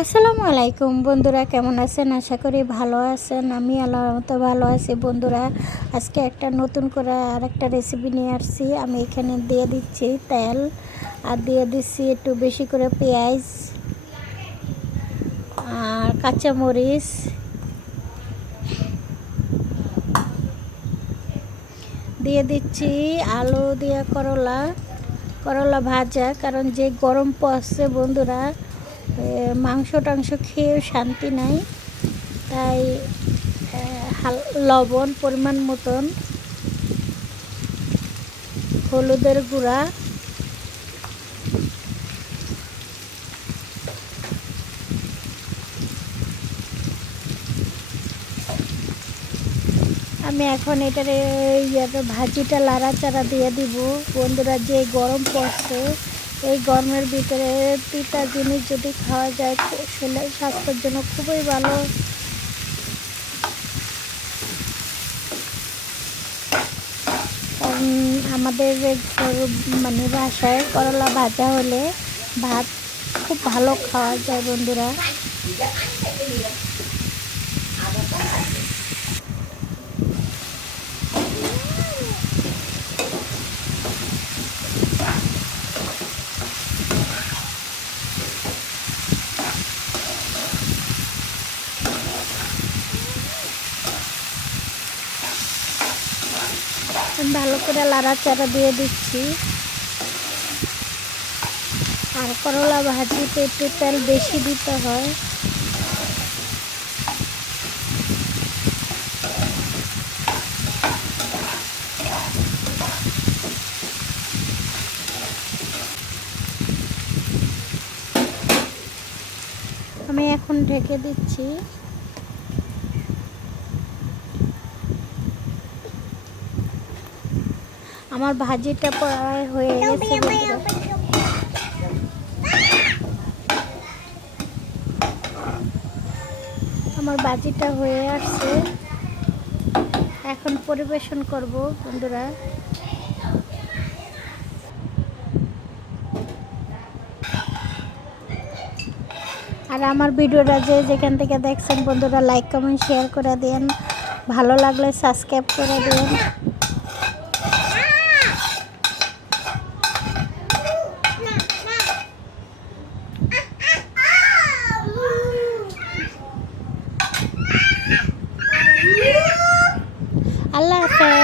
আসসালামু আলাইকুম বন্ধুরা, কেমন আছেন? আশা করি ভালো আছেন। আমি আল্লাহর মতো ভালো আছি। বন্ধুরা, আজকে একটা নতুন করে আর একটা রেসিপি নিয়ে আসছি। আমি এখানে দিয়ে দিচ্ছি তেল। আর দিয়ে দিচ্ছি একটু বেশি করে পেঁয়াজ আর কাঁচামরিচ। দিয়ে দিচ্ছি আলু দিয়ে করলা। করলা ভাজা, কারণ যে গরম পড়ছে বন্ধুরা মাংস টাংস খেয়েও শান্তি নাই। তাই লবণ পরিমাণ মতন, হলুদের গুঁড়া, আমি এখন এটার ভাজিটা লাড়াচাড়া দিয়ে দিব। বন্ধুরা, যে গরম পড়ছে এই গরমের ভিতরে তিতা জিনিস যদি খাওয়া যায় শরীরের স্বাস্থ্যের জন্য খুবই ভালো। আমাদের মানে বাসায় করলা ভাজা হলে ভাত খুব ভালো খাওয়া যায় বন্ধুরা। ভালো করে লাড়াচাড়া দিয়ে দিচ্ছি। আর করলা ভাজিতে একটু তেল বেশি দিতে হয়। আমি এখন ঢেকে দিচ্ছি। আমার ভাজিটা প্রায় হয়ে গেছে আমার ভাজিটা হয়ে আসছে। এখন পরিবেশন করব বন্ধুরা। আর আমার ভিডিওটা যে যেখান থেকে দেখছেন বন্ধুরা লাইক কমেন্ট শেয়ার করে দেন। ভালো লাগলে সাবস্ক্রাইব করে দিন। 阿拉贝。